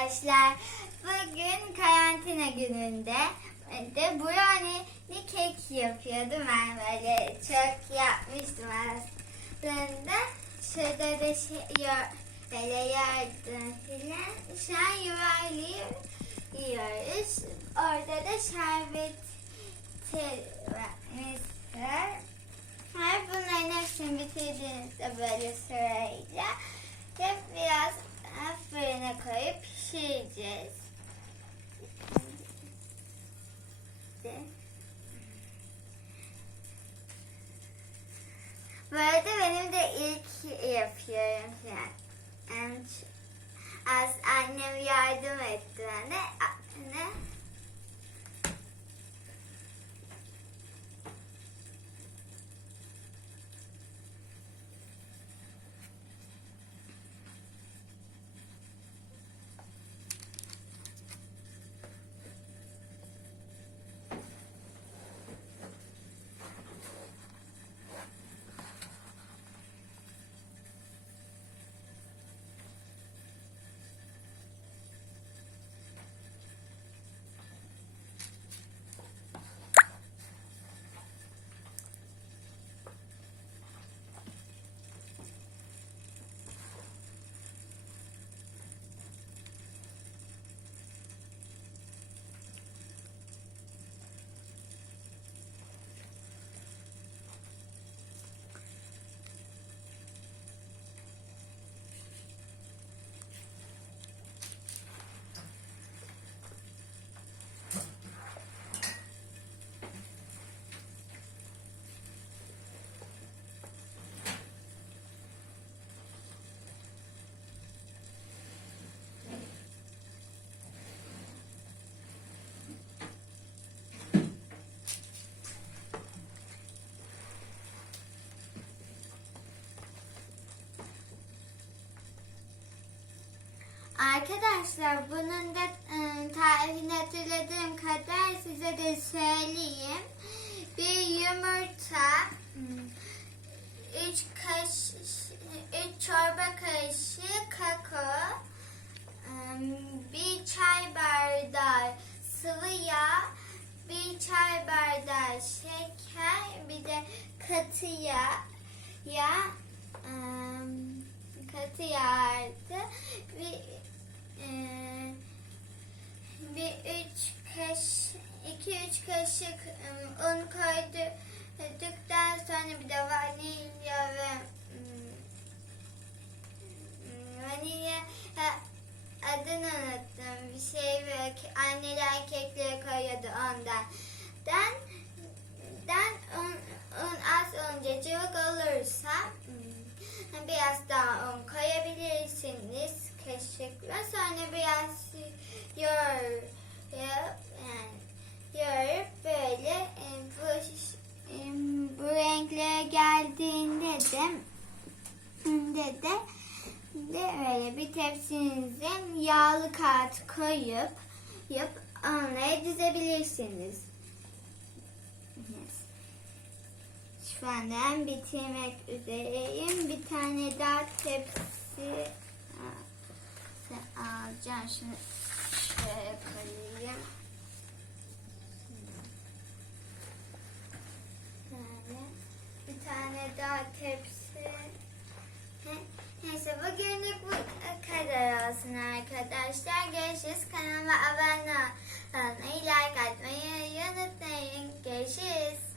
arkadaşlar. Bugün karantina gününde de brownie kek yapıyordum. Ben böyle çok yapmıştım aslında. Şurada da şey, ya- böyle yardım filan. Şu an yuvarlayıp yiyoruz. Orada da şerbet var. Bunların hepsini bitirdiğinizde böyle sırayla ve biraz daha fırına koyup pişireceğiz. Bu arada benim de ilk yapıyorum yani. Az annem yardım etti bana. Arkadaşlar bunun da e, tarifini hatırladığım kadar size de söyleyeyim. Bir yumurta, 3 kaş 3 çorba kaşığı kakao, e, bir çay bardağı sıvı yağ, bir çay bardağı şeker, bir de katı yağ, yağ e, katı yağ ee, bir üç kaş iki üç kaşık ım, un koyduktan sonra bir de vanilya ve ım, ım, vanilya adını unuttum bir şey ve anneler kekleri koyuyordu ondan. Den, den un, un az olunca cıvık olursa biraz daha un kaşıkla sonra biraz yoğurup yani yoğurup böyle e, bu e, bu renklere geldiğinde de de de de böyle bir tepsinize yağlı kağıt koyup yap onları dizebilirsiniz. Şu an bitirmek üzereyim. Bir tane daha tepsi yapacağım şimdi. Şöyle koyayım. Bir tane daha tepsi. Neyse bugünlük bu kadar olsun arkadaşlar. Görüşürüz. Kanalıma abone olmayı, like atmayı unutmayın. Görüşürüz.